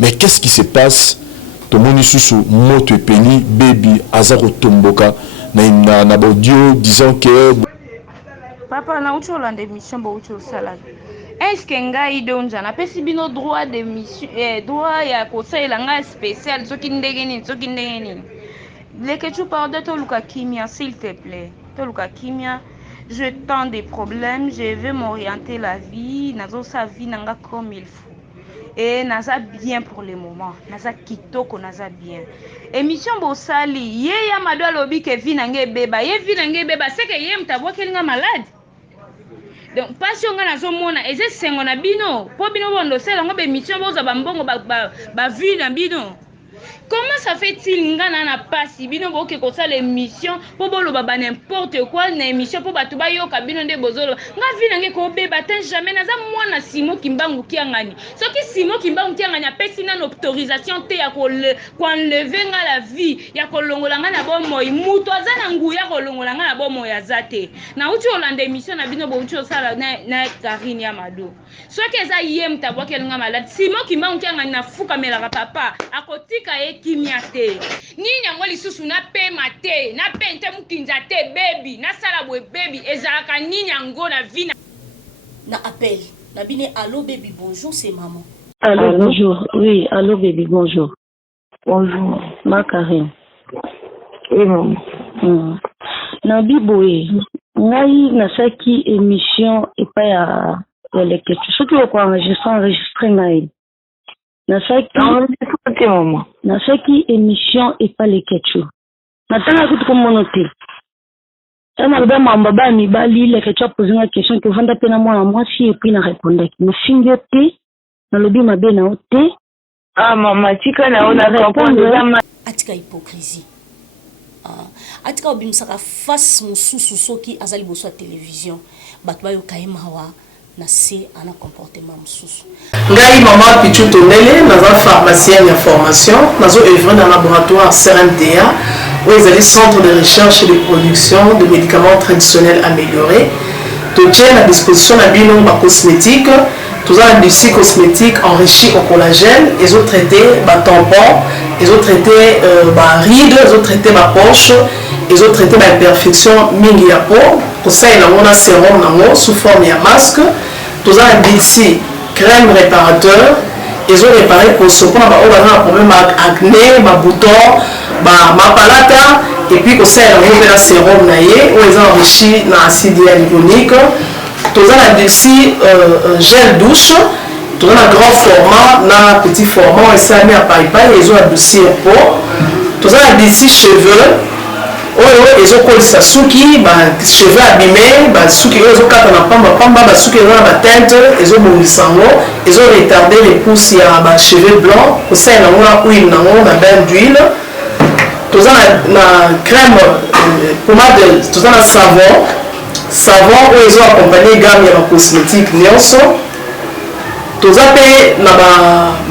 Mais qu'est-ce qui se passe? Tomoni susu moto epeli baby azaro tomboka na audio disant que papa na ucho la démission ba ucho sala. Est-ce que ngai donja na pesi bino droit d'émission droit ya kosaila nga spécial soki ndenge nini leke tu parle to luka kimia s'il te plaît to luka kimia je tends des problèmes je veux m'orienter la vie nazo sa vie nanga comme il faut et naza bien pour le moment naza kitoko naza bien émission bosali ye ya madwa lobi ke vie nange beba ye vie nange beba c'est que ye mtabwa kelinga malade. Donc passion nga nazomona eze sengo na bino po bino bondo sela ngo be mission boza bambongo ba vie na bino. Comment ça fait-il ngana na pasi bino boke ko sala émission po bolo baba n'importe quoi na émission po batu ba yoka bino nde bozolo nga vie nange ko beba ten jamais naza mwana Simo Kimbangu kiangani soki Simo Kimbangu kiangani apesi na autorisation te ya ko enlever nga la vie ya ko longola nga na bomoyi muto aza na nguya ko longola nga na bomoyi azate na uti olanda émission na bino bo uti osala na Karine ya Mado soki eza ye mtabwa kelinga malade Simo Kimbangu kiangani na fuka melaka papa akotika kimia te nini yango lisusu na pe mate na pe nte mukinza te baby na sala bwe baby ezalaka nini yango na vie na appel na bine allo baby bonjour c'est maman. Allô bonjour oui allô baby bonjour. Bonjour ma Karine. Oui maman. Na biboye ngai nasaki émission epa ya leketu soki oko enregistré ngai nasaki émission epa leketu natanga kutu komono te ana ba mamba ba mibali leketu apozinga question que vanda pena mwana mwasi et puis na répondaki nafingi te nalobi mabe na te mama tika na ona répondre atika hypocrisie atika obimisaka face mosusu soki azali boso ya télévision bato bayoka ye mawa na se ana comportement mosusu. Ngai mama Pichu Tonele naza pharmacienne ya formation nazo œuvrer dans laboratoire CRMDA où ils allaient centre de recherche et de production de médicaments traditionnels améliorés. Tout tient à disposition de bino ma cosmétique, tout ça industrie cosmétique enrichie au collagène, ils ont traité ma tampon, ils ont traité ma ride, ils ont traité ma poche, ils ont traité ma imperfection mingi ya peau, pour ça il a un sérum nango sous forme de masque. Tous les ici crème réparateur, ils ont réparé pour ce point un problème acné, ma bouton, ma palata et puis qu'on sait un sérum naïe où ils ont enrichi dans l'acide hyaluronique. Tous les ici gel douche, tous les grand format, na petit format et ça mis à paille ils ont adouci un pot. Tous les ici cheveux. Ils ont collé sa souki, cheveux abîmés, souki, ils ont quatre pamba, souki, ils ont la teinte, ils ont bondi sango, ils ont retardé les pousses à cheveux blancs, au sein de la huile, na bain d'huile, tout ça na crème, pommade, tout ça na savon, où ils ont accompagné gamme de cosmétique, nyonso. Tout ça na ba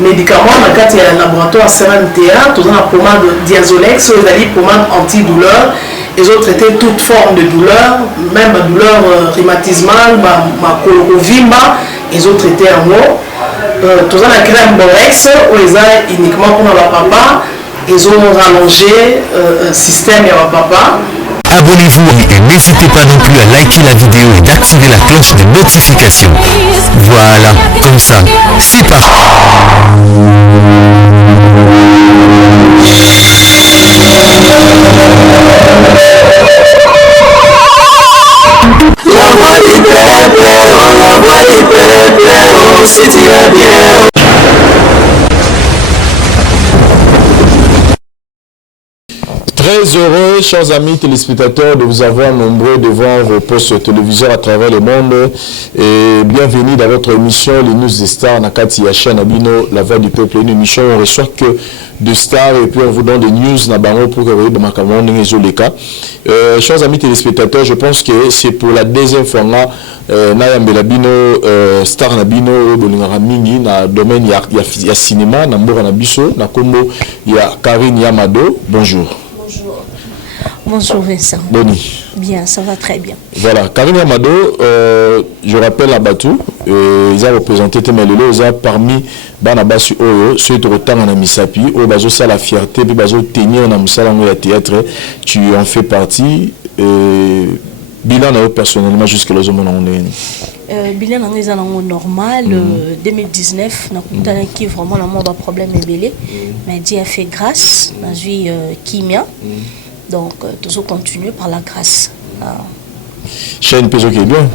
médicaments na kati ya laboratoire CRMTA, tout ça na pommade Diazolex, ils ont pommade antidouleur, ils ont traité toute forme de douleur, même la douleur rhumatismale, ma colovimba, ils ont traité en mot. Tout ça na crème Borex, où ils ont uniquement pour la papa, ils ont rallongé un système ya papa. Abonnez-vous et n'hésitez pas non plus à liker la vidéo et d'activer la cloche de notification. Voilà, comme ça, c'est parti. Très heureux, chers amis téléspectateurs, de vous avoir nombreux devant vos postes téléviseurs à travers le monde. Et bienvenue dans votre émission Les News des Stars, Nakati Yacha Nabino, La Voix du Peuple. Une émission où on reçoit que de stars et puis on vous donne des news Nabango pour que vous voyez Makamon Nengezoleka. Chers amis téléspectateurs, je pense que c'est pour la deuxième fois Nayambela Bino, Star Nabino, Bolingara Mingi, na domaine ya cinéma, na Mbora Nabiso, na Kombo, ya Karine Yamado. Bonjour. Bonjour Vincent. Boni. Bien, ça va très bien. Voilà, Karine Amado, je rappelle à Batou, ils ont représenté Temelelo, ils ont parmi Banabasu Oyo, ceux qui ont en Misapi, où Bazo ça la fierté, puis Bazo tenir dans le théâtre, tu en fais partie. Bilan personnellement jusqu'à là, bilan normal 2019 qui vraiment un problème ébélé mais Dieu a fait grâce dans vie Kimia donc toujours continuer par la grâce. Chaîne Peso qui est bien.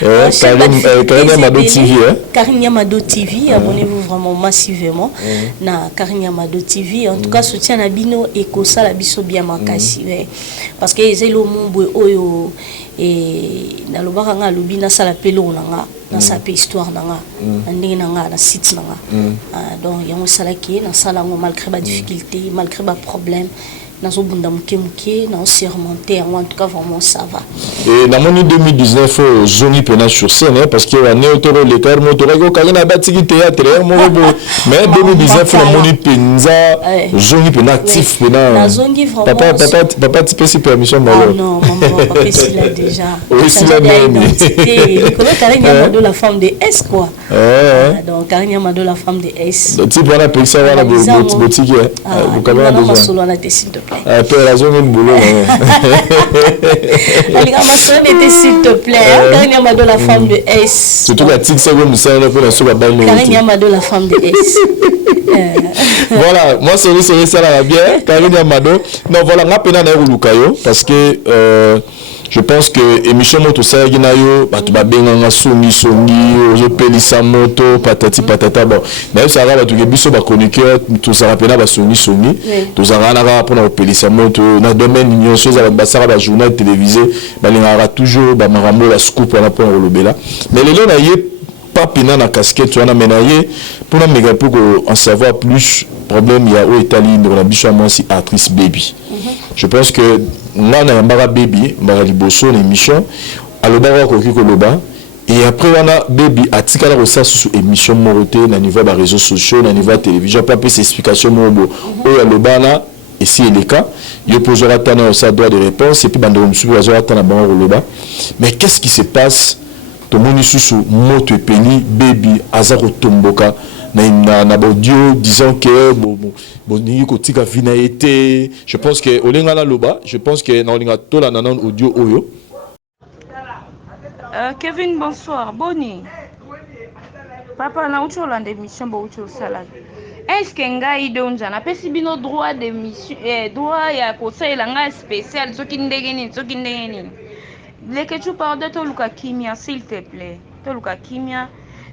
Karine Amado TV. Karine Amado TV, abonnez-vous vraiment massivement na Karine Amado TV. En tout cas, soutien à Bino et Kosa la biso bien makasi. Parce que c'est le monde oyo et na lobaka nga lobi na sala pelo nanga na sa pe histoire nanga ndenge nanga na site nanga. Donc yango sala ki na sala ngo malgré ba difficulté, malgré ba problème. Dans un bon surmonté, en tout cas vraiment ça va. Et dans mon 2019, Zoni Pena sur scène, parce qu'il y a un néotoro, les termes, il a bâti le théâtre, mais 2019, la moni Penza, Zoni Pena actif, papa, tu peux si permission, non, maman, papa, c'est là déjà. Oui, c'est là même. Karine Amado, la femme de S, quoi. Donc, Karine Amado, la femme de S. Tu peux appeler ça, la boutique, vous avez besoin. Après la zone de boulot. S'il te plaît. Karine Amado, la femme de S. Surtout la tique, c'est comme ça, pour la soupe à balle. Karine Amado, la femme de S. Voilà, moi c'est ça la bien. Karine Amado. Non, voilà, on a peine à parce que je pense que émission moto ça ginayo batu ba benga songi ozo pelisa moto patati patata bon mais ça va tu biso ba chroniqueur tout ça rappela ba songi tout ça na pour na pelisa moto na domaine union chose ba ça ba journal télévisé ba linga toujours ba marambo la scoop na pour lobela mais les na yé pas pina na casquette on a menaye pour na méga pour en savoir plus problème il y a au Italie dans la bicho moi si actrice baby. Je pense que là on a un baby liboso l'émission alobara koki koloba et après on a baby atikala rosa sur émission moroté na niveau ba réseaux sociaux na niveau télévision pas plus explication mobo o alobana et si il est cas il posera tana sa droit de réponse et puis bando msubu azora tana bango koloba mais qu'est-ce qui se passe to moni susu moto epeli baby azako tomboka na audio disant que je pense que olinga la loba je pense que na olinga tola na audio oyo Kevin bonsoir boni papa na ucho la émission bo ucho sala est-ce que ngai donja na pesi bino droit d'émission droit ya ko sala nga spécial soki ndenge nini leke tu parle to luka kimia s'il te plaît to luka kimia.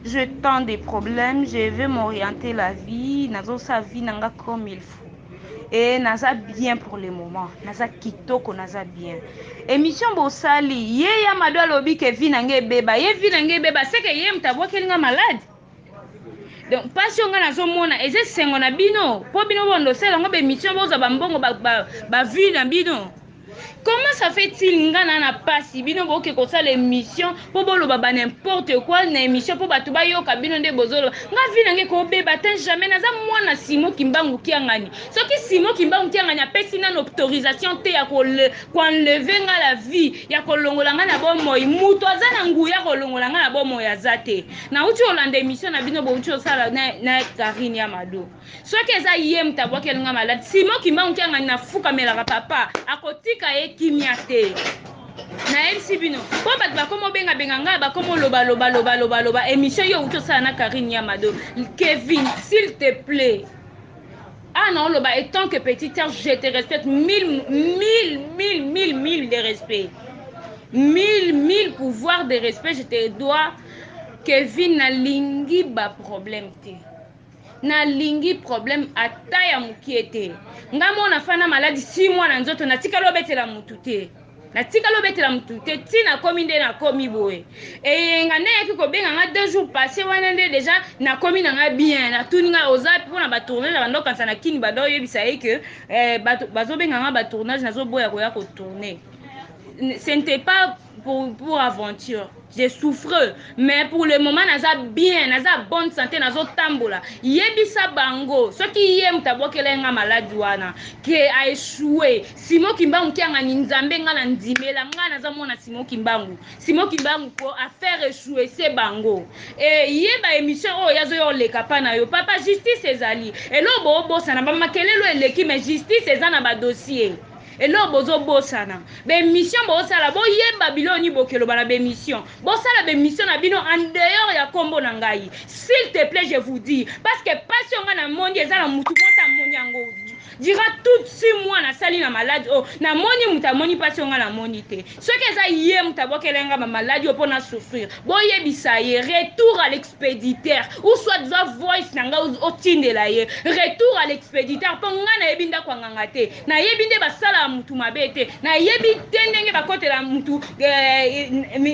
Je tends des problèmes, je veux m'orienter la vie, nazo sa vie nanga comme il faut. Et naza bien pour le moment, naza kitoko naza bien. Émission Bosali, ye ya madwa lobi ke vi nange beba, ye vi nange beba, c'est que ye mtabwa kelinga malade. Donc passion nga nazo mona, eze sengo na bino, po bino bondo sela ngo be émission boza bambongo ba vie na bino. Comment ça fait-il ngana na pasi bino boke ko ça l'émission po bolo baba n'importe quoi na émission po batu ba yoka bino nde bozolo nga vinange ko beba ten jamais naza mwana Simo Kimbangu kiangani soki Simo Kimbangu kiangani apesi na autorisation te ya ko enlever nga la vie ya ko longola nga na bomoyi muto aza na nguya ko longola nga na bomoyi azate na uti olanda émission na bino bo uti osala na Karine Amado soki eza yem tabwa kelinga malade Simo Kimbangu kiangani na fuka melaka papa akotika Kimiate na MC bino po bat ba komo benga nga ba komo loba émission yo uto sana na Karine Amado Kevin s'il te plaît ah non loba étant que petite sœur je te respecte mille de respect mille pouvoir de respect je te dois Kevin na lingi ba problème te na lingi problème ata ya mukiete ngamo na fana maladi 6 mois na nzoto na tika lobetela mutu te tina komi nde na komi boye e ngane yaki ko benga nga 2 jours passé wana nde déjà na komi na nga bien na tuninga ozapi pona ba tournage na bando kansa na kini bado yebisa ye que bazo benga nga ba tournage nazo boya ko ya ko tourner ce n'était pas pour aventure. Je souffre, mais pour le moment, naza bien, naza bonne santé, nazo tambola. Yebisa bango, ce qui yem tabo kelenga maladi wana, que a échoué. Simo Kimbangu qui a nzambe nga na ndimela, nga naza mona Simo Kimbangu. Simo Kimbangu ko a faire échouer ce bango. Et yeba émission oh yazo yo leka pa na yo. Papa justice ezali. Et lo bo sana ba makelelo eleki mais justice ezana ba dossier. Et là, bozo bosana. Be mission bosala bo yeba biloni bokelo bala be mission. Bosala be mission na bino en dehors ya kombo na ngai. S'il te plaît, je vous dis parce que passion na mondi ezala mutu mota monyango. Dira tout 6 mois na sali na malade oh na moni muta moni passion na moni te. Ce que ça yé muta bokelenga ma maladie pour na souffrir. Bo yebisa ye retour à l'expéditeur ou soit za voice nanga o tindela ye. Retour à l'expéditeur pour nga na yebinda kwa ngangate. Na yebinde basala mutu mabete. Na yebi tendenge bakotela mutu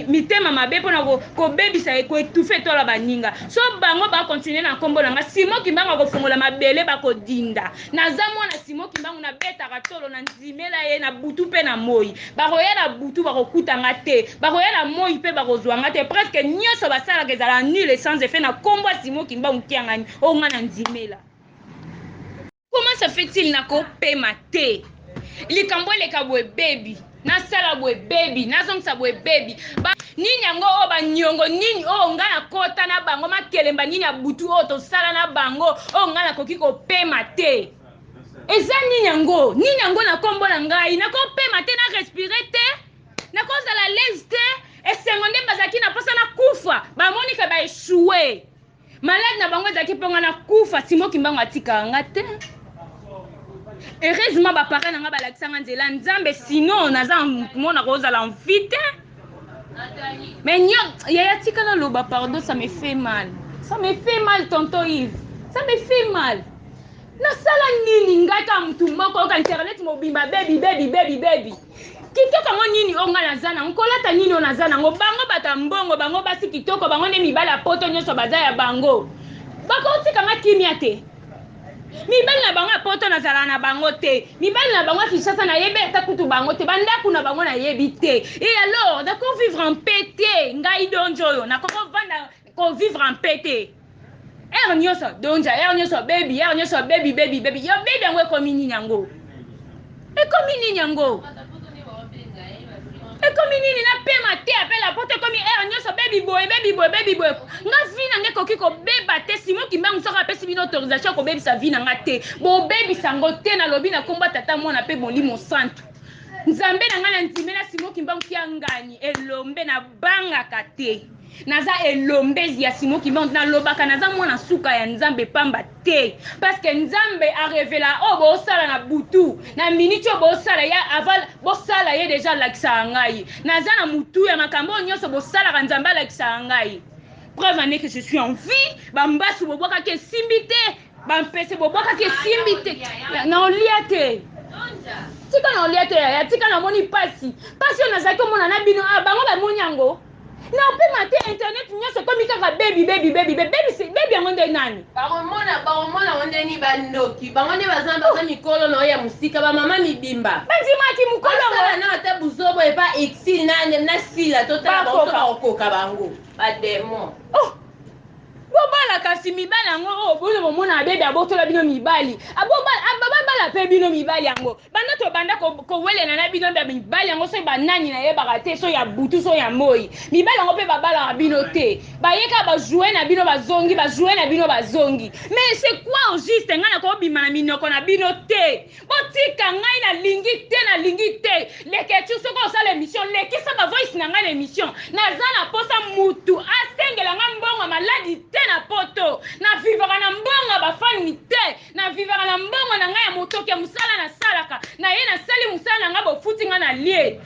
mitema mabe pona ko bebisa ko étouffer tola baninga. So bango ba continuer na kombo nanga Simo Kimbangu ko fongola mabele ba ko dinda. Na zamo na Simo Kimbangu na beta katolo na nzimela ye na butu pe na moi. Ba roya na butu ba ko kutanga te. Ba roya na moi pe ba ko zwanga te. Presque nyoso basala ke zala nul sans effet na kombo Simo Kimbangu kiangani o nga na nzimela. Comment ça fait-il na ko pema te? Likambo le kabwe baby. Na sala bwe baby, na zongsa bwe baby. Ba nini yango o ba nyongo nini o nga na kota na bango makelemba nini ya butu o to sala na bango o nga na koki ko pema te. Eza nini yango na kombo na ngai na ko pema te na respirer te. Na ko za la l'aise te. E sengonde bazaki na posa na kufa. Ba moni ke ba échouer. Malade na bango zaki ponga na kufa Simo Kimbangu atika nga te. Heureusement ba parents nga balakisanga nzela nzambe sinon naza mona kozala envie. Mais yaya tika na loba pardon, ça me fait mal. Ça me fait mal tonton Yves. Ça me fait mal. Na sala nini ngaka mtu moko ka internet mobimba baby. Kitoko ngo nini onga nazana nkolata nini onazana ngo bango batambongo bango basi kitoko bango ne mibala poto nyoso bazaya bango. Bako tika nga kimia te. Mibali na bango poto nazala na bango te. Mibali na bango Kinshasa na yebe ata kutu bango te. Bandaku na bango na yebi te. Et alors, d'accord vivre en pété. Ngai donjo yo. Na koko vanda ko vivre en pété. Nyoso donja, nyoso baby. Yo baby yango komi nini yango. E komi nini yango. E komi nini na pema te appelle la porte komi nyoso baby boy. Nga vina nge koki ko beba te Simo Kimbangu soko apesi bino autorisation ko bebisa vina nga te. Bo bebisa ngo te na lobi na komba tata mwana pe molimo santu. Nzambe na nga na nzimela Simo Kimbangu kia ngani elombe na banga kate. Naza elombezi ya Simo Kimbangu na lobaka naza mwana suka ya nzambe pamba te. Parce que nzambe a révélé bo sala na butu. Na minute bo sala ya aval bo sala ye déjà lakisa ngai. Naza na mutu ya makambo nyoso bo sala ka nzambe lakisa ngai. Preuve en est que je suis en vie. Bambasu boboka ke simbite. Bampese boboka ke simbite. Na oliate. Tika na oliate ya tika na moni pasi. Pasi on azaki mona na bino bango ba monyango. Na pe mate internet nyoso komi kaka baby yango nde nani? Baromona onde ni bandoki. Bango ne bazamba mikolo na ya musika ba mama mibimba. Banzima ki mukolo ngo na ata buzobo e pa exil na sila totala ba okoka bango. Ba demo. Oh. Bobala kasi mibali yango bozo bomona bebe abotola bino mibali. Ababa pe bino mibali yango. Banda to banda ko welena na bino ba mibali yango so ba nani na ye bagate so ya butu so ya moi. Mibali yango pe babala bino te. Ba yeka ba jouer na bino bazongi, ba jouer na bino bazongi. Mais c'est quoi au juste ngana ko bima na minoko na bino te. Botika ngai na lingi te. Leketu soko sala émission, lekisa ba voice na ngai na émission. Nazana posa mutu asengela ngambongo maladi te. Na poto na vivaka na mbongo bafani te na vivaka na mbongo na ngai ya motoke musala na salaka na ye na sali musala na ngai bofuti nga na lie.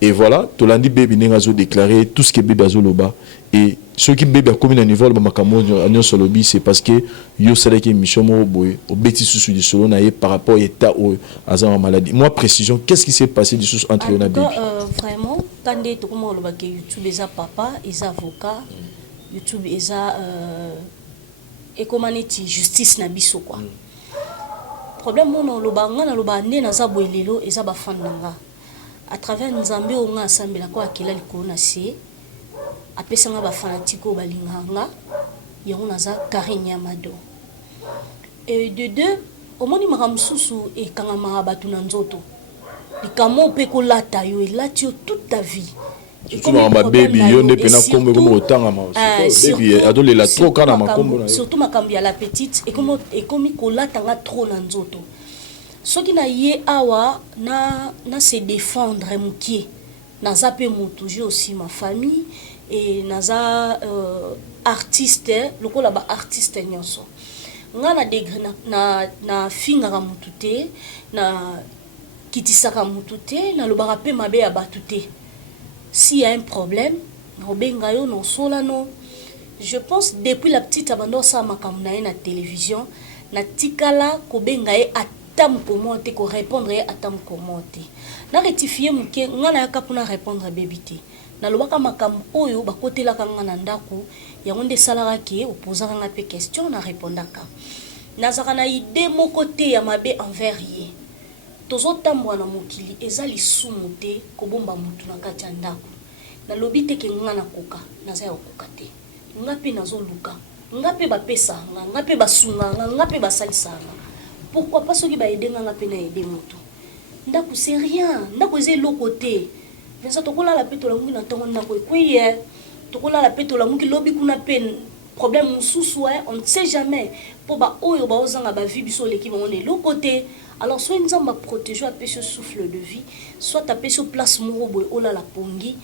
Et voilà, Tolandi Baby Nengazo déclaré tout ce que Baby Azoloba et ceux qui Baby a commis un niveau de Makamo Agnon Solobi, c'est parce que yo savez que mission boy au bêtis sous du solo naïe par rapport à l'état au hasard maladie. Moi précision, qu'est-ce qui s'est passé du sous entre Yona Baby? Vraiment, quand des tout comment le YouTube les papa, les avocats. YouTube eza ekomaneti justice na biso quoi. Problème mon lo banga na lo ba ne na za boilelo eza ba fan nanga. à travers nzambe o nga asambela ko akela likolo na se apesanga ba fanatique o balinganga yango naza Karine Yamado. Et de deux omoni makamsusu e kanga marabatu na nzoto likamo pe ko lata yo elati yo toute ta vie. Surtout ma baby yo ne pena kombe comme otanga ma baby adole la trop kana makombo na surtout makambi ya la petite et comme ko lata nga trop na nzoto. Soki na ye awa na se défendre mukie naza pe mutu j'ai aussi ma famille et naza artiste lokola ba artiste nyonso nga na degré na finga mutu te na kitisaka mutu te na lobaka pe mabe ya batu te. S'il y a un problème robenga yo no sola no. Je pense depuis la petite abandon ça makamna na télévision na tikala ko benga e atam komonte ko répondre atam komonte na rectifier muke nga na yaka pona répondre bébité na lobaka makam oyo bakotela kanga na ndako yango nde salaka ke opposaka nga pe question na répondaka nazaka na idée moko te ya mabe envers ye tozo tambwa na mokili eza lisumu te kobomba mutu na kati ya ndako na lobi te ke nga na koka naza ya koka te nga pe nazo luka nga pe bapesa nga pe basunga nga pe basalisa pourquoi pas soki ba aider nga pe na aider mutu ndako c'est rien ndako eza eloko te venza tokola la pe to la mungi na tongo ndako ekwiye tokola la pe to la mungi lobi kuna pe problème mususu on ne sait jamais po ba oyo ba ozanga ba vie biso leki bango ne eloko te. Alors soit nous avons protégé à ce souffle de vie, soit à ce place morobo ou la pongi,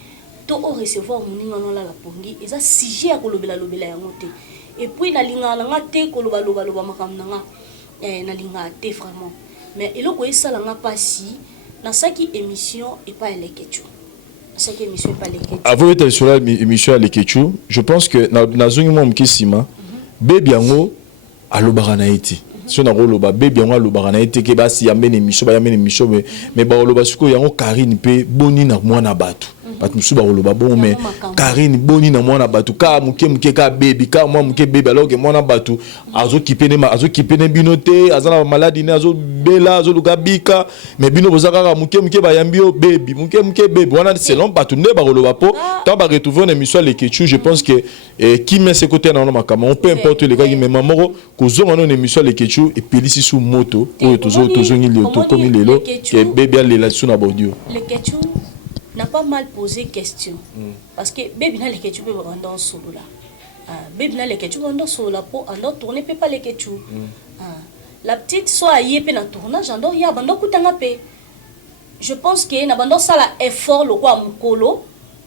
to au recevoir moninga non la pongi, et ça sujet à kolobela lobela yangote. Et puis na linga nga te koloba loba loba makamna nga na linga te vraiment. Mais eloko esa la nga pasi na saki émission et pas les ketchu. Saki émission pas les ketchu. Avant d'être sur l'émission les ketchu, je pense que na zongi mo mkisima bébé yango alobara na iti. Si on a roloba bébé on a lobara na iti ke basi ya mene émission ba ya mene émission mais ba roloba suko yango Karine pe boni na mwana batu. Bat musu ba roloba bon mais Karine boni na mwana batu ka muke ka baby ka moi muke baby alors que mwana batu azo kipene binote azana maladie ne azo bela azo luka bika mais bino bozaka muke ba yambio baby muke baby wana selon batu ne ba roloba po tant ba retrouver une émission les ketchu je pense que qui met ses côtés dans makama on peu importe les gars mais mamoro ko zonga une émission les ketchu et pelisi sous moto pour tozo ngi lioto comme il est là que baby aller là sous na audio les ketchu n'a pas mal posé question parce que baby na les ketchu peut rendre solo là baby na les ketchu rendre solo là pour en tourner peut pas les ketchu la petite soit yé pe na tournage en ya bando kutanga pe je pense que na bando ça la effort le quoi mukolo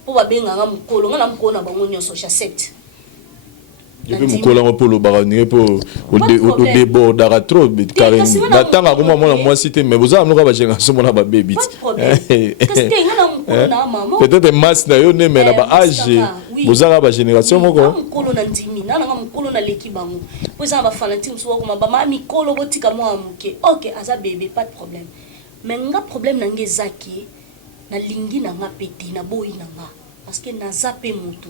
pour ba benga nga mukolo nga na mukolo na bango nyoso chasset depuis mukolo pour le baranier pour au débordara trop Karine natanga comme moi cité mais vous avez ba jenga so mona ba baby peut-être masse na yo ne mais na ba âge vous avez ba génération moko mukolo na ndimi na nga mukolo na leki bango vous avez ba fanatique so ko ba ma mikolo botika mo amuke OK aza bébé pas de problème mais nga problème na ngezaki na lingi na nga peti na boyi na nga parce que na zape mutu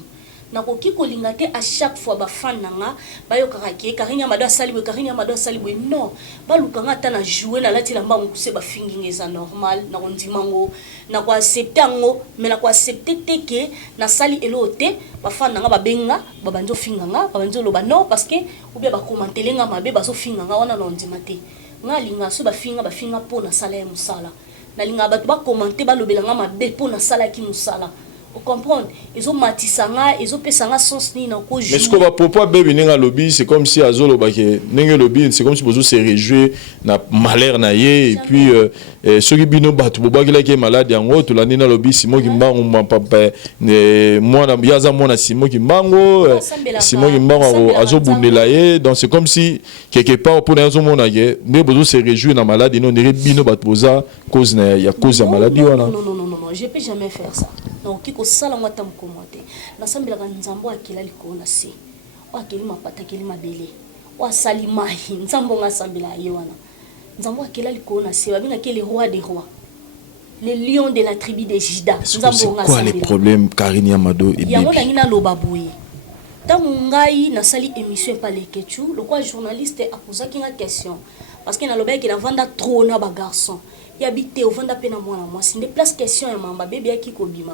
na koki kolinga te à chaque fois ba fan nanga ba yo karaki Karine Yamado salibwe non ba lukanga ta na jouer na lati la mbangu se ba fingi ngeza normal na kondimango na ko accepter ngo mais na ko accepter te ke na sali elote ba fan nanga ba benga ba banjo finga nga ba banjo loba non parce que ou bien ba commenter nga mabe ba so finga nga wana londima te nga linga so ba finga po na sala ya musala na linga ba ba commenter ba lobela nga mabe po na sala ki musala. Vous comprenez? Ils ont matisanga, ils ont pesanga sens ni na ko jouer. Mais ce qu'on va pourquoi bébé ninga lobby, c'est comme si azolo ba ke ninga lobby, c'est comme si bozo se réjouir na malheur na ye et puis ceux qui bino batu boba ki la ki malade yango to la nina lobby Simon Kimbango ma papa moi na yaza moi na Simon Kimbango Simon Kimbango azo bundela ye donc c'est comme si quelque part pour nazo mona ye ne bozo se réjouir na malade non ne bino batu boza cause na ya cause ya maladie wana. Non, je peux jamais faire ça. Donc kiko sala ngata mkomote na sambela ka nzambo akela likona na se wa keli mapata keli mabele wa salimahi nzambo nga sambela ye wana nzambo akela likona na se babinga keli roi des rois le lion de la tribu de Juda nzambo nga quoi les problèmes Karine Yamado et yango ngina loba boye ta mungai na sali émission pa les ketchu le quoi journaliste a posé une question parce que na loba ki na vanda trop na ba garçon y habité au vanda pena mwana moi c'est des places question ya mamba bébé qui kobima.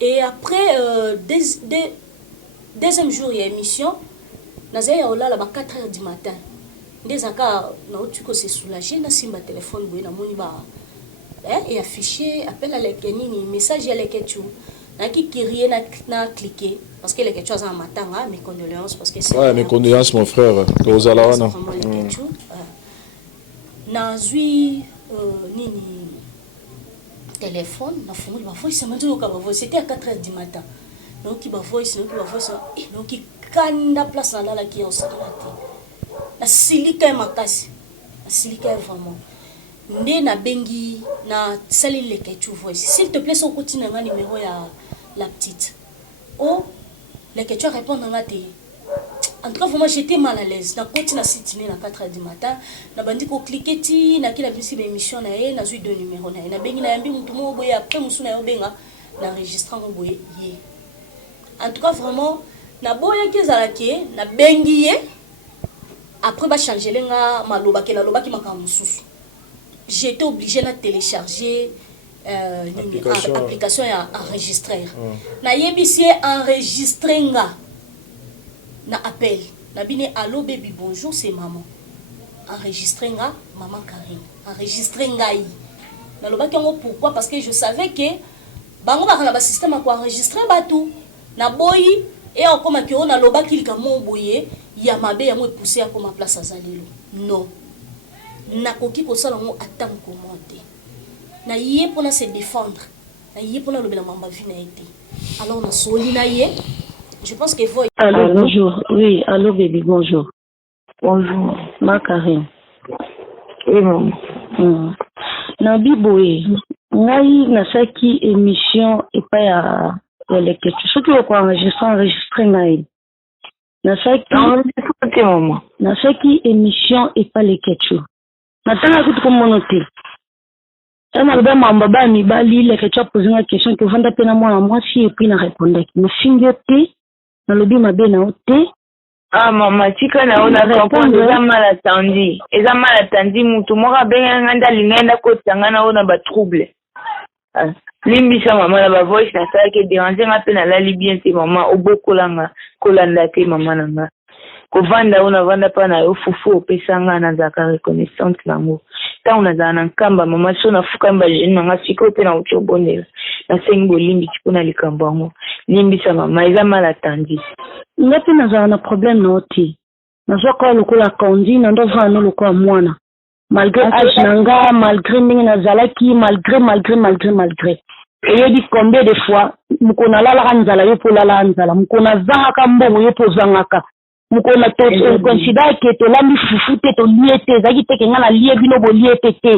Et après deuxième jour il y a émission nazaya ola la ba 4h du matin des aka na tu ko se soulager na simba téléphone boye na moni ba et affiché appel à l'ékenini message à l'éketu na ki crier na cliquer parce que l'éketu a un matanga mes condoléances parce que c'est ouais mes condoléances mon frère ozala wana na zui nini téléphone na funguli ba voice m'a dit ka ba voice c'était à 4h du matin donc ba voice donc kanda place na la qui on s'arrête na silika makasi na silika vraiment nde na bengi na sali l'éketu voice s'il te plaît son continue na numéro ya la petite oh l'éketu répond na te. En tout cas, vraiment, j'étais mal à l'aise. Na continue à sitiner na 4h du matin. Na bandi ko cliquer ti na kila bisi émission na ye na zui deux numéros na ye. Na bengi na yambi mutu mo boye après musu na yo benga na enregistrant mo boye ye. En tout cas, vraiment na boye ke zalaki na bengi ye. Après ba changer lenga maloba ke la loba ki maka mususu. J'étais obligé de télécharger application ya enregistrer. Na yebisi enregistrer nga. Na appel na bine allo baby bonjour c'est maman enregistrer nga maman Karine enregistrer ngai na loba kango pourquoi parce que je savais que bango ba na système à quoi enregistrer batou na boyi et on comme que on a loba kilika mo boye ya mabe ya mo pousser à comme place azalelo non na koki ko sala mo atam commenter na yé pour se défendre na yé pour loba na mamba vie na été alors on a soli na yé. Je pense que vous... Allô, bonjour. Oui, allô, baby, bonjour. Bonjour. Ma Karine. Oui, maman. Nabi Boé, ngai nasaki émission et pas à l'écriture. Ce qui est enregistré ngai. Nasaki maman. Nasaki émission et pas l'écriture. Natanga kutu komonote. Ana ba mamba ba mi bali l'écriture poser une question que vanda pena moi si et puis na répondre. Me fingote. Na lobi mabe na ote. Ah maman, tika na ona comprendre eza mal attendu. Eza mal attendu mutu moka benga nganda lingenda ko tangana ona ba trouble. Limbisa maman na ba voice na ça que déranger nga pe na la libien te maman obokolanga kolanda te maman nanga. Ko vanda ona vanda pa na yo fufu opesanga na zaka reconnaissance nango. Ta ona za na nkamba maman so na fuka mba jeune nanga siko pe na uchobonela. Na sengo limbi tikuna likambango. Limbisa mama eza mal attendu. Ngapi naza na problème na oti. Nazo kwa lokola kondi na ndo vana lokola mwana. Malgré âge nanga, malgré ningi nazalaki, malgré. Et je dis combien de fois mukona lala kanzala yo polala anzala, mukona zanga ka mbongo yo pozangaka. Mukona to considère que to lambi fufu te to liete, zaki te kenga la lie bino bo liete te.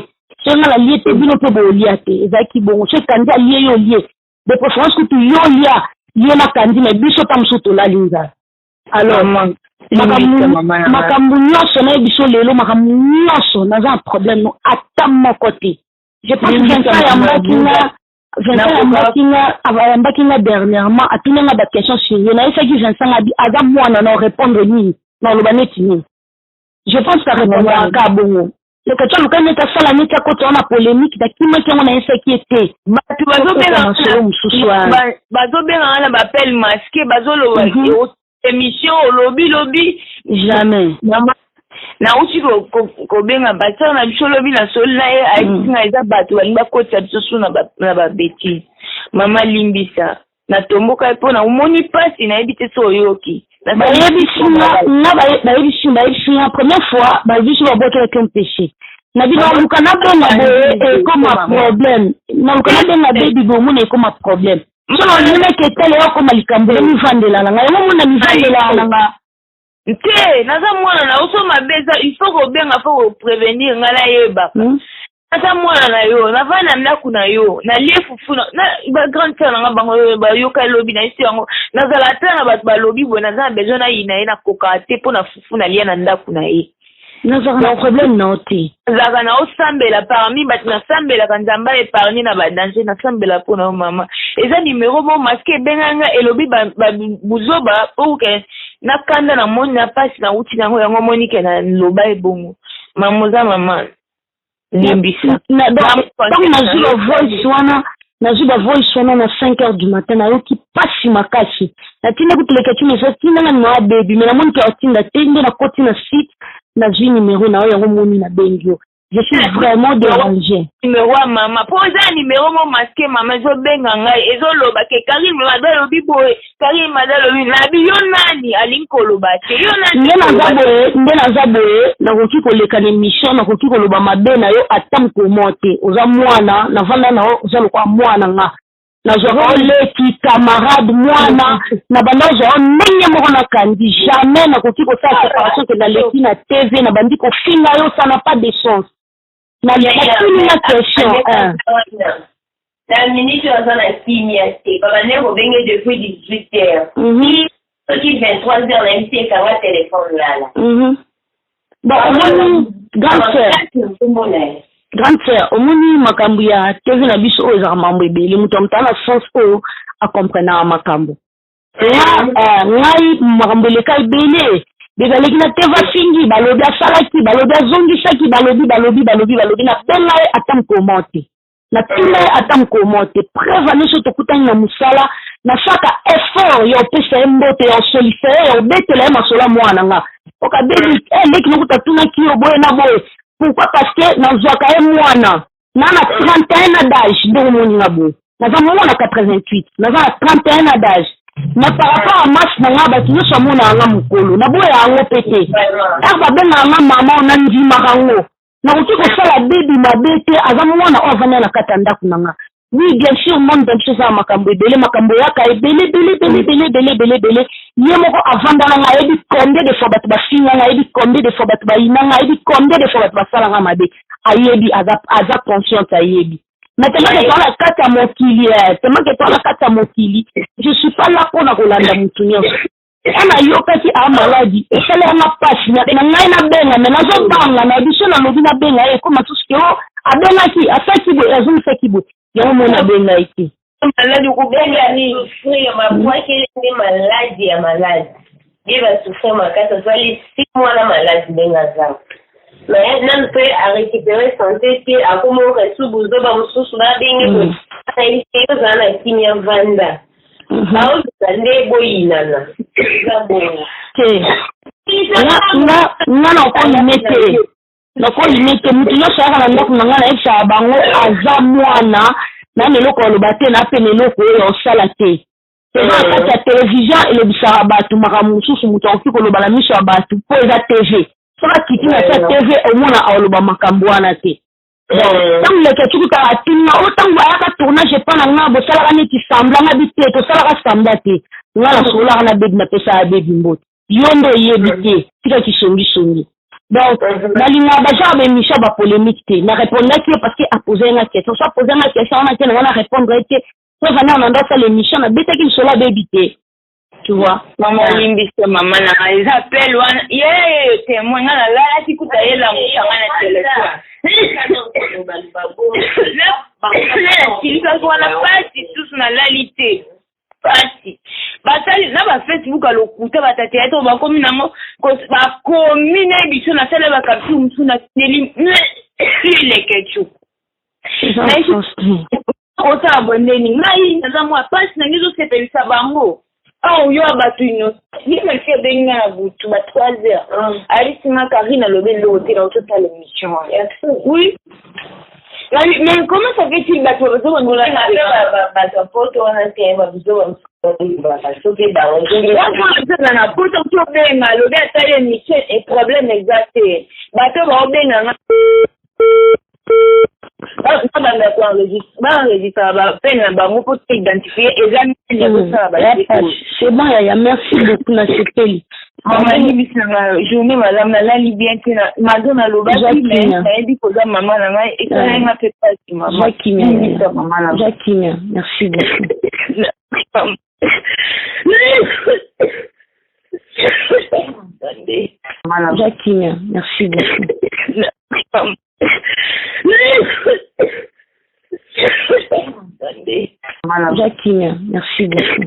Senga la liete bino pe bo liete, zaki bongo. Se kandi a lie yo lie. De préférence que tu yo lia. Yena kandi mais biso tamsuto la linza. Alors makambu nyoso na biso lelo makambu nyoso naza un problème no atamo côté. Je pense que Vincent Makinga dernièrement a tenu ma question sur lui. Na esa ki Vincent abi aza mwana na répondre ni na lo baneti ni. Je pense que répondre à kabongo. Le question le quand ta sala ni ta côté on a polémique da kima ki on a esa ki était. Bazo benga na bapel masqué bazo lo émission lobby jamais. Na uti ko benga batsa na biso lobby na sol na ye aitinga eza bato balinga kota biso na ba bêtise. Mama limbisa na tomboka po na umoni pasi na ebite so yoki. Na première fois ba biso ba boto avec un péché. Na bino lukana benga comme un problème. Na lukana benga baby bomu ne comme un problème. So on que tel yo comme likambo ni vandela nga yo mona mi vandela nga. Nte naza mwana na uso mabeza il faut ko benga faut prévenir ngala yeba. Naza mwana na yo na vana ndaku na yo na lie fufu na ba grande sœur nga bango ba yo ka lobi na isi yango nazala tana ba lobi bo naza besoin na ina ina koka te pona fufu na lia na ndaku na ye. Naza na problème na oti. Naza na osambela parmi bat na sambela kanzamba épargner na ba danger na sambela pona mama. Eza numéro bon masqué benganga elobi ba buzoba pour que na kanda na moni na pasi na uti nango yango moni ke na loba ebongo mamoza mama limbisa donc nazwi ba voice wana na 5h du matin nayoki pasi makasi natinda kuteleka chini ezotinda na baby mais namoni ke otinda te nde nakoti na site nazwi numéro na oyo yango moni na bengi yo. Je suis vraiment dérangée. Numéro à maman. Pose un numéro mon masqué maman. Je benga ngai. Ezo loba ke Karim madalo biboe. Karim madalo bi. Na bi yonani alinko loba ke yonani. Ndena zaboe na koki koleka na émission na koki koloba mabe na yo atam ko monter. Oza mwana na vanda na oza lokwa mwana nga. Na zoro leki camarade mwana na banda zoro ndenge moko na kandi jamais na koki ko sa séparation que na leki na TV na bandi ko finga yo ça n'a pas de sens. Na la question la ministre a la signature papa ne venir depuis 18h qui 23h la ministre a un téléphone là bon grande sœur omoni makambo ya TV na biso oyo ezaka mambo ebele moto amutala sens oyo akomprenaka makambo ngai makambo eleka ebele bezaleki na teva fingi balobi asalaki balobi azongisaki balobi na benga ye ata mokomonte na tina ye ata mokomonte preuve nyonso tokutani na mosala nasaka effort ya opesa ye mbote ya osolisa ye ya obetela ye masolo ya mwana nga okabebi eleki nakuta tunaki yo boye na boye pourquoi parce que nazwaka ye mwana na 31 d'âge nde omoninga boye naza mwana 88 naza na 31 d'âge na par rapport à masse na nga bato nyonso amona anga mokolo na boya yango pete ere babenga anga mama ona ndimaka ngo nakoki kosala bebi mabe te aza mwana oyo avanda na kati ya ndako na nga oui bien sûr monde biso ezala makambo ebele makambo eyaka ebele ye moko avanda na nga ayebi combien de fois bato bafinga nga ayebi combien de fois bato bayina nga ayebi combien de fois bato basala nga mabe ayebi aza conscience ayebi. Mais tellement que toi la carte à mokili, je suis pas là pour la Rolanda Moutounion. On a yokati a maladie, et ça n'a pas si na ngaina benga, mais na zo banga na biso na lobina benga e comme tout ce que a benga ki a saki bo azum saki bo. Ya mona benga iki. Malade ko benga ni frère ma voix qui est malade. Il va souffrir ma carte soit les 6 mois la maladie benga ça. Mais non peut à récupérer santé qui a comme reçu bozo ba mususu ba bengi ko sai sai zana kinya vanda bao zande boyinana ke na ko limite mutu yo saka na ndako nanga na eksha bango aza mwana na meloko lobate na pe meloko yo sala te kati ya télévision elobisaka bato makambo mosusu moto akoki koloba na miso ya bato mpo eza TV soka kiti na sa TV omona aoloba makambo wana te ntango leke tukutaka atinga o ntango ayaka tournage epa na nga bosalaka neti sambla nga bi te tosalaka sambla te nga na solaka na bebi napesaka bebi mbote yo nde oyebi te tika kisongisongi donc nalingaka bazaka baémission bapolémique te na répondaki ye parce que apose nga question so apose nga question wana te na nga na répondre te so vana na ndasa l'émission nabetaki lisolo abebi te. Tu vois, maman limbisa maman na les appels wana ye témoin na la tikuta yela mutanga na téléphone la kilika kwa na pati tous na lalité pati batali na ba Facebook alokuta batate yato ba komi nango ba komi na biso na sala ba kapsu msuna neli le kechu ota aboneni ngai na mwa pasi na ngizo sepelisa bango. Oh, yo abatuino. Ni me fait benga na butu ba 3h. Ali sima Karina lobe lote na auto tale mission. Oui. Mais comment ça fait-il ba to besoin de la ba photo na te ba besoin ba soke ba on na photo to benga lobe tale mission et problème exact. Ba to ba benga c'est bon yaya merci beaucoup na sepeli journée madame na lali bien te na madonna loba nayebi koza mama na ngai ekala nga pe pasi mama Jacqueline merci beaucoup Jacqueline merci beaucoup Jacqueline, merci beaucoup.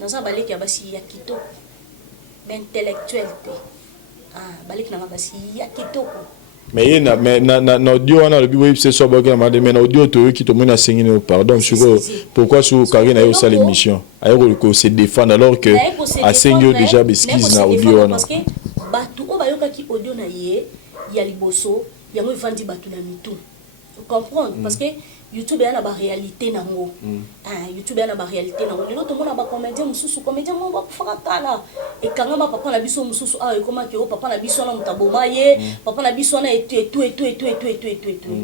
naza baleki ya basi ya kitoko intellectuel te baleki nanga basi ya kitoko mais na audio wana le bibo c'est soit boka na mais na audio to qui to mona singine pardon pourquoi sur Karine a eu ça l'émission ayo ko se défendre alors que a singio déjà besquise na audio wana parce que batu o bayoka ki audio na ye ya liboso yango vandi batu na mitu comprendre parce que YouTube yana ba réalité nango YouTube yana ba réalité nango lelo to mona ba comédien mususu comédien mo ba kufaka kala e kanga ba papa na biso mususu ekoma ke o papa na biso na mutaboma ye papa na biso na et tout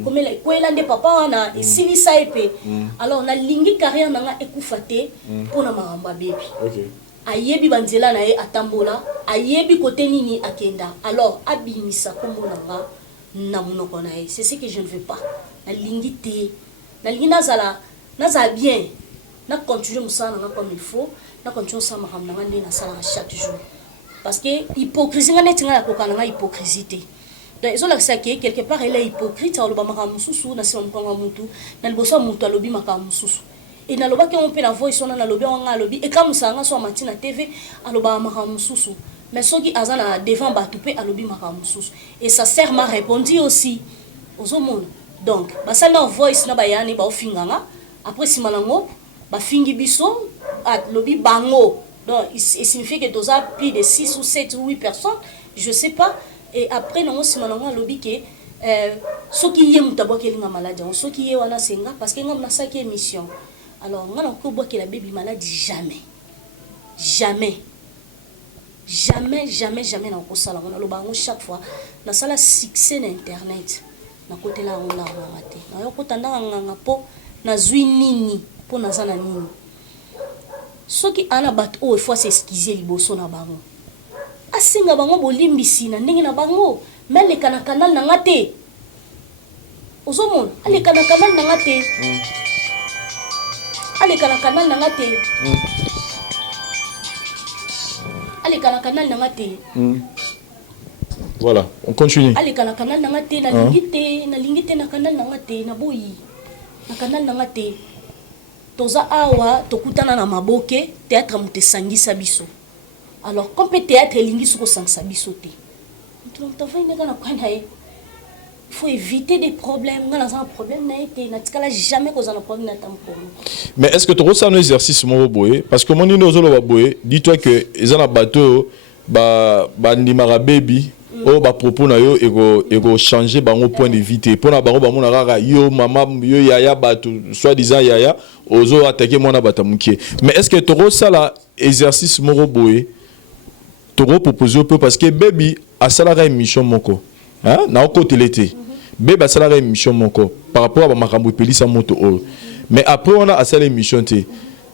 comme la kwela nde papa wana e silisa epe alors na lingi carrière nanga ekufate pona maramba baby ayebi banzela na ye atambola ayebi kote nini akenda alors abimisa kombo nanga na munoko na ye c'est ce que je ne veux pas na lingi te na lingi nazala bien na continuer musala na comme il faut na continuer ça maham na ngande na sala chaque jour parce que hypocrisie ngane tinga la kokana nga hypocrisie te donc ils ont l'accès que quelque part elle est hypocrite au ba maham mususu na sima mkonga mutu na liboso mutu alobi makam mususu et na loba ke on peut la voix on na lobi on nga lobi et comme ça nga so matina TV aloba maham mususu mais soki azana devant batupe alobi makam mususu et ça sert m'a répondu aussi aux hommes. Donc, basala voice na bayani ba ofinganga après simanango ba fingi biso at lobby bango. Donc, il signifie que doza plus de 6 ou 7 ou 8 personnes, je sais pas et après nango simanango lobby que soki ye mutabo kelinga malade, soki ye wana senga parce que ngam na saki émission. Alors, ngana ko boki la baby malade jamais. Jamais na ko sala ngana lobango chaque fois na sala succès na internet. Na côté là on a raté na yo kotanda nganga po na zui nini po na zana nini soki ana bat o fois s'excuser liboso na bango asinga bango bolimbisi na ndenge na bango mais le canal na ngate ozomon ale canal na ngate ale canal na ngate ale canal na ngate Voilà, on continue. Allez, quand le canal n'a pas été, na lingite na canal n'a pas été, na boyi, na canal n'a pas été. Toza awa, tokutana na maboke, théâtre mute sangi sabiso. Alors, comme peut théâtre lingi soko sang sabiso te. Donc, t'as fait une gana quoi nae? Il faut éviter des problèmes. Quand on a un problème, na jamais qu'on a un problème na tampo. Mais est-ce que tu ressens un exercice mon boy? Parce que mon ino zolo boy, dis-toi que ils ont un bateau, ba ndimara baby. Oh ba propos na yo ego changer bango point de vue te pona bango ba mona rara yo mama yo yaya bato soit disant yaya ozo attaquer mona bata mukie mais est-ce que toro ça la exercice moro boye toro proposer peu parce que baby a salara émission moko hein na ko télété baby a salara émission moko par rapport à ba makambo pelisa moto mais après on a à cette émission te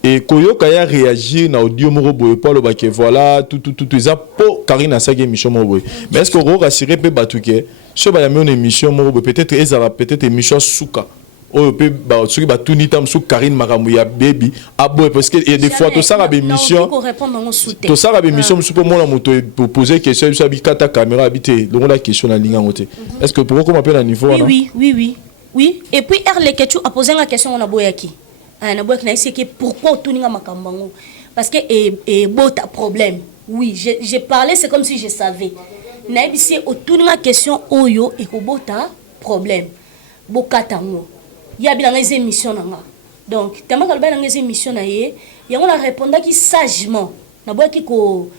et koyoka ya réagir na audio moko boye pas le baké voilà tout ça pour Karine a sa émission moko boye mais est-ce que ro rassurer pe batuke so ba ya une émission moko boye peut-être ezara peut-être émission souka o pe ba soki ba tuni tam sou Karine makambo ya baby aboye parce que il y a des fois to ça ba émission to ça ba émission sou pour moi moto pour poser question so bi kata caméra habité donc la question na linga ngote est-ce que pour comment appelle à niveau oui et puis R que tu a posé la question on a boyaki pourquoi tout n'est makambango parce que et bota problème oui j'ai parlé c'est comme si je savais naibisi autour de question oyo et ko bota problème bokatango ya bi dans les émissions nanga donc tellement que dans les émissions na ye ya on a répondu qui sagement na boya ki ko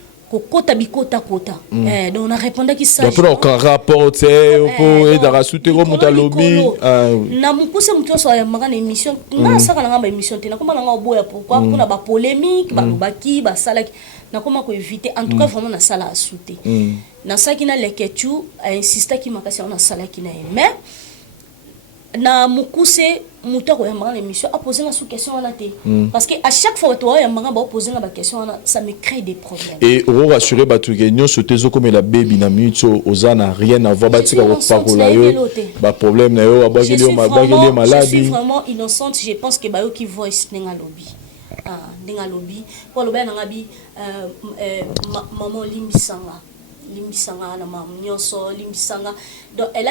kota bikota kota donc on a répondu qui sagement donc pour rapport c'est pour aider à soutenir mon lobby na mukuse mtu so ya magana émission na saka na ngamba émission te na koma na nga boya pourquoi pour na ba polémique ba baki ba salaki na koma ko éviter en tout cas vraiment na sala souté na saki na leketu a insister ki makasi on a salaki na mais na mukuse muto ko ya magana émission a poser na sous question on a té parce que à chaque fois toi ya magana ba poser na ba question ça me crée des problèmes et on rassurer batuke nyo sotezo comme la baby na minute ozana rien à voir batika ko parola yo ba problème na yo abageli maladie je suis vraiment innocente je pense que ba yo ki voice nenga lobby pour le ben ngabi maman limbisanga limbisanga na mamnyoso limbisanga donc elle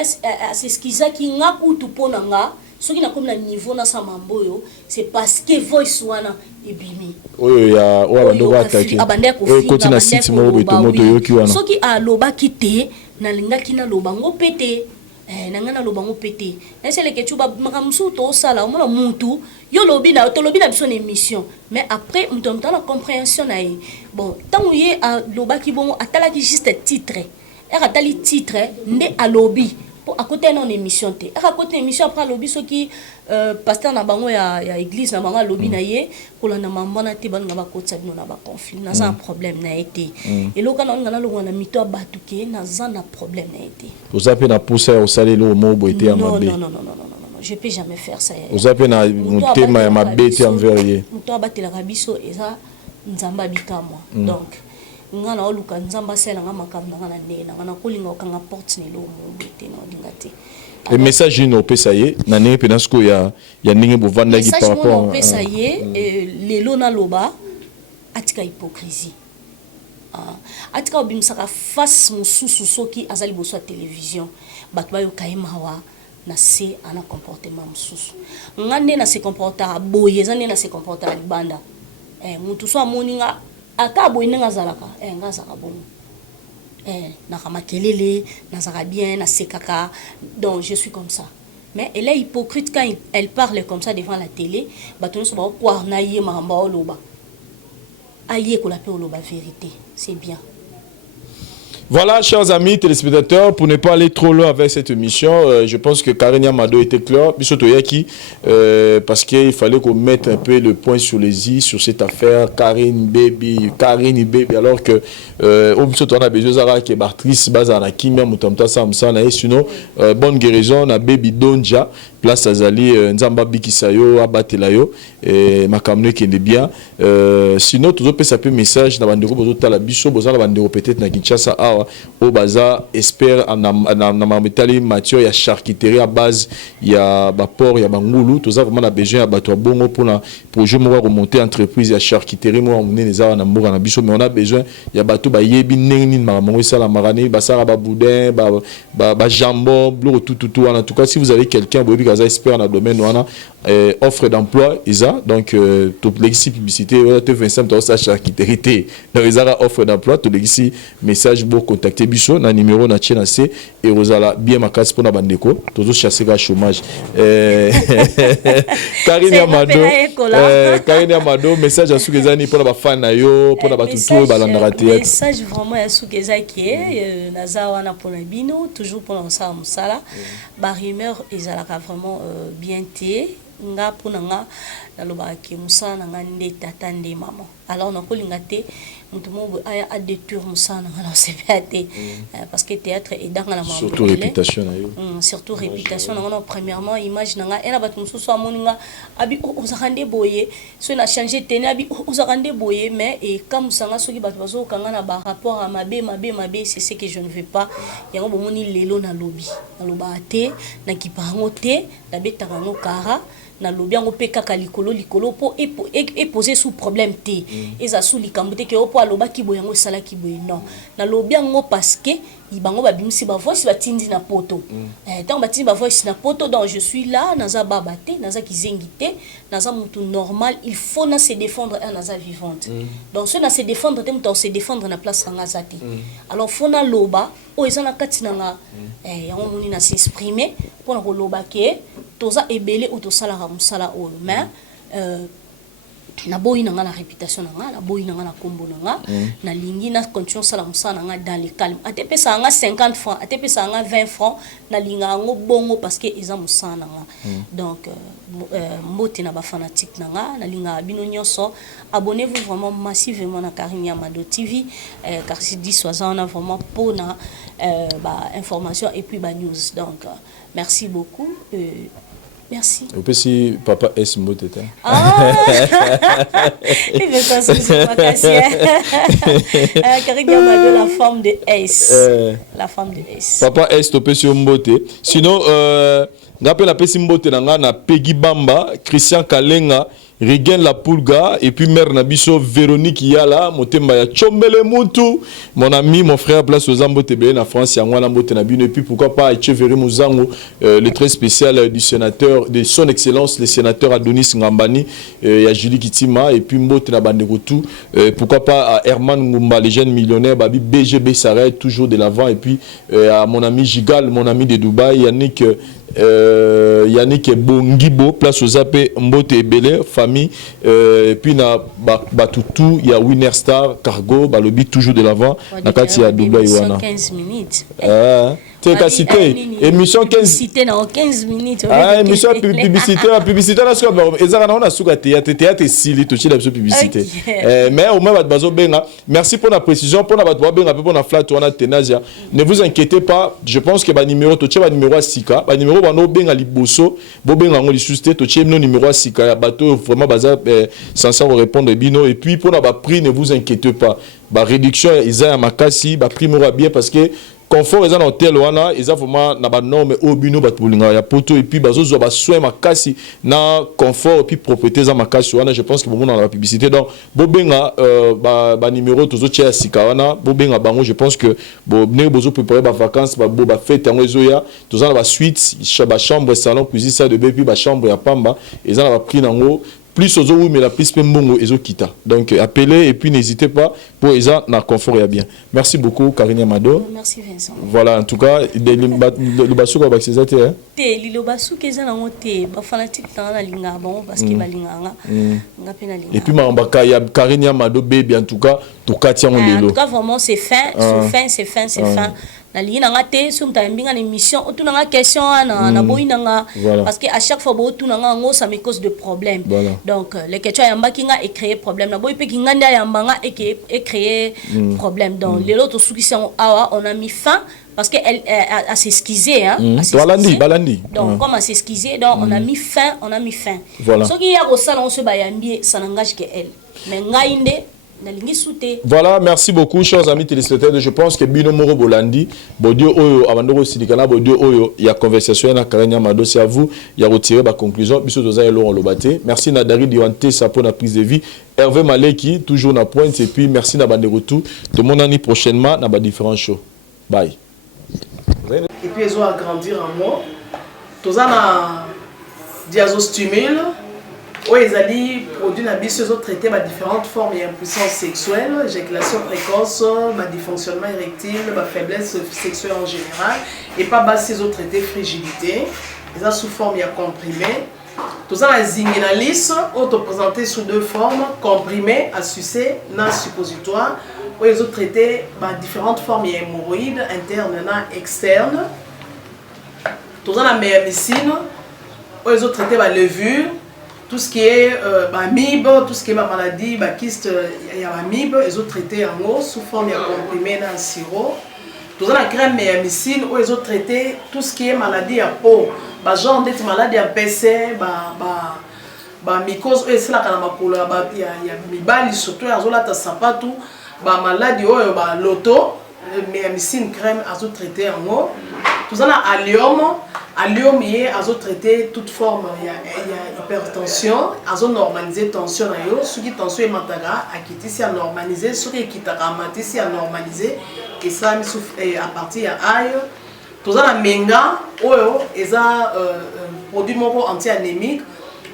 c'est ce qu'ils a qui nga kutu pona nga soki na comme na niveau na sa mamboyo c'est parce que voice wana ebimi oyo ya wa ndo bataki oyo koti na site mo moto yoki wana soki aloba kite na lingaki na loba ngo pete nanga na loba ngo pete esele ke tuba makamsu to sala o mona muntu yo lobi na to lobi na biso na émission mais après muto mta la compréhension na ye bon tango ye a loba ki bongo atala ki juste titre atali titre nde a lobi à côté non émission té à côté émission après lobby ce qui pasteur na bango ya église na bango lobby na ye ko la na mamba na te ban na ba kotsa bino na ba conflit na za problème na été et loka na ngana lo na mito batuke na za na problème na été vous avez na pousser au salé lo mo boité à mabe non je peux jamais faire ça vous avez na motema ya mabe te envers ye muto abatela kabiso eza nzamba bikamwa donc ngana oluka nzamba sela nga makambo ngana ndena ngana kolinga okanga porte ne lo mo bete no dingate le message ino pesa ye na ne pe nasko ya ninge bo vanda ki par rapport pesa ye lelo na loba atika hypocrisie atika obimsaka face mususu soki azali boso ya télévision bato bayo kaimawa na se ana comportement mususu ngande na se comporta boye zane na se comporta libanda mutu so amoninga akabo inenga zalaka ngazaka bongo na kamakelele na zaka bien na sekaka donc je suis comme ça mais elle est hypocrite quand elle parle comme ça devant la télé bato so ba kwa na ye mamba oloba aye ko la pe oloba vérité c'est bien. Voilà, chers amis téléspectateurs, pour ne pas aller trop loin avec cette émission, je pense que Karine Amado était clair, parce qu'il fallait qu'on mette un peu le point sur les i sur cette affaire Karine Baby, alors que on a besoin de Bartrice Bazana Kimia Mutamta Samsana et sinon bonne guérison na Baby Donja place Azali Nzamba Bikisayo Abatelayo et makamne qui est bien sinon tout autres ça peut message na bandeko bozota la biso bozala bandeko peut-être na Kinshasa au baza espère na mametali Mathieu ya charcuterie à base ya baport ya bangulu tout ça vraiment na besoin ya bato bongo pour na projet mo remonter entreprise ya charcuterie mo amene les na mboka na biso mais on a besoin ya bato ba yebi neni mamango sala marani basara ba boudin ba jambon bleu tout en tout cas si vous avez quelqu'un bobi kaza espère na domaine wana offre d'emploi isa donc toute l'exi publicité on a te Vincent dans sa charcuterie dans les offre d'emploi tout l'exi message pour contacter biso na numéro na tchena c et rozala bien makasi pour na bandeko toujours chasser ga chômage Karine Amado message à Soukezani pour la fan na yo pour la batuto balandara théâtre message vraiment à Soukeza qui est naza wana pour la bino toujours pour lancer musala ba rumeur ezalaka vraiment bien té nga pona nga naloba ke musala nga nde tata nde maman alors na kolinga te mutu mo aya a détour musala nga na sepate parce que théâtre est dans la maman surtout réputation na yo surtout réputation nga premièrement image nga ela batu mususu amoninga abi ozakande boye so na changer tene abi ozakande boye mais et comme sanga soki batu bazo kanga na ba rapport à mabe c'est ce que je ne veux pas yango bomoni lelo na lobby na loba te na kipango te na betanga no kara na lobi yango pe kaka likolo po et poser sous problème te eza sous likambo te ke opo aloba ki boyango sala ki boye non na lobi yango parce que ibango ba bimsi ba voice ba tindi na poto tant ba tindi ba voice na poto donc je suis là naza babate naza kizengite naza mutu normal il faut na se défendre et naza vivante donc ce na se défendre te mutu se défendre na place nga zati alors faut na loba o ezana katina nga yango moni na s'exprimer pour na ko loba ke toza ebele ou tosala musala o mais na boyi na nga na réputation na nga na boyi na nga na kombo na nga na lingi na continuer sala musala nga dans le calme atepe sa nga 50 francs atepe sa nga 20 francs na linga ngo bongo parce que eza musala nga donc mbote na ba fanatique na nga na linga bino nyonso abonnez-vous vraiment massivement na Karine Amado TV car si 10 soit on a vraiment pour na ba information et puis ba news donc merci beaucoup merci. Au petit papa S Moteta. Ah, il veut qu'on se soit cassé. Karine Amado, la femme de S. La femme de S. Papa S to petit Mbote. Sinon, rappelle la petit Mbote na Peggy Bamba, Christian Kalenga, Regain la Pulga et puis mère Nabiso Véronique Yala Motemba ya Chombele Mutu mon ami mon frère place aux Zambo TB en France Yangwana Motenabino et puis pourquoi pas Echeverry Mouzango le très spécial du sénateur de son excellence le sénateur Adonis Ngambani ya Julie Kitima et puis Mbotena Bandegotu pourquoi pas à Herman Ngumba les jeunes millionnaires Babi BGB s'arrête toujours de l'avant et puis à mon ami Gigal mon ami de Dubaï Yannick Bongibo place aux AP Mbote Ebele famille et puis na Batutu il y a Winner Star Cargo balobi toujours de l'avant na kati ya Dubaï wana 15 minutes t'es cité émission 15 cité dans 15 minutes émission publicité là sur ezara na on a suka théâtre sili to chila publicité mais au moins bazo benga merci pour la précision pour na bato benga pour na flat wana Tenasia ne vous inquiétez pas je pense que ba numéro to cheba numéro à sika ba numéro ba no benga liboso bo benga ngo lisuste to cheba numéro à sika ya bato vraiment baza censé répondre bino et puis pour na ba prix ne vous inquiétez pas ba réduction isa makasi ba prix mora bien parce que confort eza na hôtel wana eza vraiment na ba norme obino ba tulinga ya poto et puis bazo zo ba soin makasi na confort et puis propriété za makasi wana je pense que bon dans la publicité donc bobenga ba numéro tozo tia sika wana bobenga bango je pense que ne bozo préparer ba vacances ba fête en ezoya toza na ba suite ba chambre salon cuisine ça de puis ba chambre ya pamba eza na ba prix nango plus aux autres mais la plus mbongo ezo kita donc appelez et puis n'hésitez pas pour eza na confort ya bien merci beaucoup Karine Amado merci Vincent voilà en tout cas le basuka ba c'est hein te lilo basuka eza na ngote ba fanatique na linga bon parce que ba linganga ngape na linga et puis mambaka ya Karine Amado baby en tout cas to katia on lelo en tout cas vraiment c'est fin na lina ngate sum ta mbinga émission otuna nga question na boinanga parce que à chaque fois bo tuna nga ngo ça me cause de problème donc les questions yamba kinga et créer problème na boy pe kinga nda yamba nga et créer problème donc les autres soukissons awa on a mis fin parce que elle a s'excuser hein balandi donc comme elle s'excuser donc on a mis fin voilà ce qui y a au salon on se bayambi ça n'engage que elle mais ngainde. Voilà, merci beaucoup, chers amis téléspectateurs. Je pense que Bino Moro Bolandi, Bodio Oyo, Amandoro Silikana, Bodio Oyo, il y a conversation, il y a Karine Amado, c'est à vous, il y a retiré ma conclusion. Biso Doza et Laurent Lobaté. Merci Nadari Diwanté, ça pour la prise de vie. Hervé Maleki, toujours na pointe. Et puis merci Nabande Retour. De mon année prochainement, Naba différents shows. Bye. Et puis, ils ont agrandir en moi. Tous en diazostimule. Oui, ils ont dit produits n'abusent ont traité ma différentes formes d'impuissance sexuelle, éjaculation précoce, ma dysfonctionnement érectile, ma faiblesse sexuelle en général, et pas bas ils ont traité frigidité, ils ont sous forme comprimé. Tout ça, la zinginalis, auto présenté sous deux formes, comprimé, à sucer, non suppositoire, où ils ont traité différentes formes d'hémorroïdes internes et externes. Tout ça, la méamycine, où ils ont traité ma levure. Tout ce qui est MIB, tout ce qui est ma maladie, kyste, il y a MIB, ils ont traité en eau sous forme de comprimé dans le sirop. Tout ça, la crème méamycine, où ils ont traité tout ce qui est maladie à peau. Genre d'être maladie à PC, mycose, c'est là qu'il y a mibali, surtout, il y a sapatou, maladie, l'auto, méamycine crème, ils ont traité en eau. Tout ça, la allium. Allium est à traiter toute forme, il y a hypertension, à normaliser tension, ce qui tension est mataga, à quitter si à normaliser, ce qui est à si à normaliser, et ça à partir de aïe. Tout ça la menga, et ça produit anti-anémique,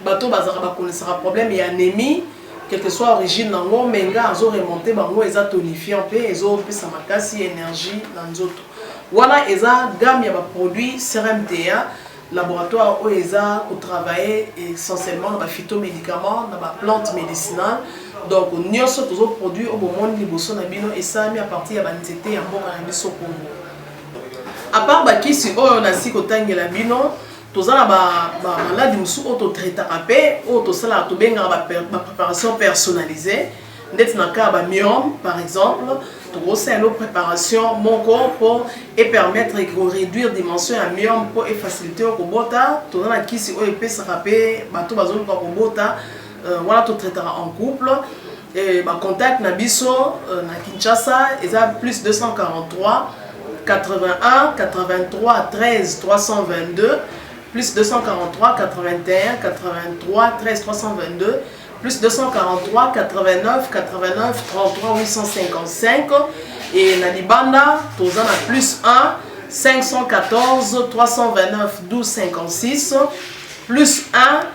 bateau bazara connaissera problème et anémie, quelle que soit l'origine dans le menga, ils ont remonté, ils ont tonifiant, ils ont ça m'a cassé énergie dans les autres. Voilà, ils ont gamme de produits CRMTA, laboratoire où ils ont travaillé essentiellement dans les phytomédicaments, dans les plantes médicinales. Donc, nous avons tous les produits au monde et ça mis à partir de l'anxiété et de à part qui si on a si côté la bino, tous les maladies qui sont autotraités, tous les préparation personnalisée. Dans le cas de myome, par exemple, c'est une préparation mon corps et permettre de réduire la dimension de myome pour faciliter le bota. Tout le monde qui s'est rapé, tout le monde voilà tout traitera en couple. Et contact Nabiso na Kinshasa, ils ont plus 243 81 83 13 322. plus 243 81 83 13 322 plus 243 89 89 33 855 et na libanda tozana plus 1 514 329 12 56 plus 1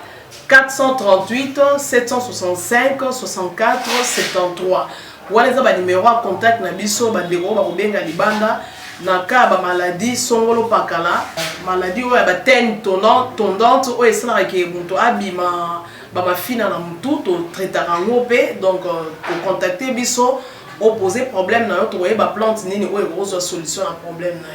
438 765 64 73 wana eza numéro à contact na biso bandeko bakobenga libanda na ka ba maladie songolo pakala maladie oyo ba tene tondante oyo esalaka ke moto abima ba mafina na mutu to traitaka ngo pe donc pour contacter biso opposer problème na yo to ba plante nini oyo ekozwa solution na problème na yo.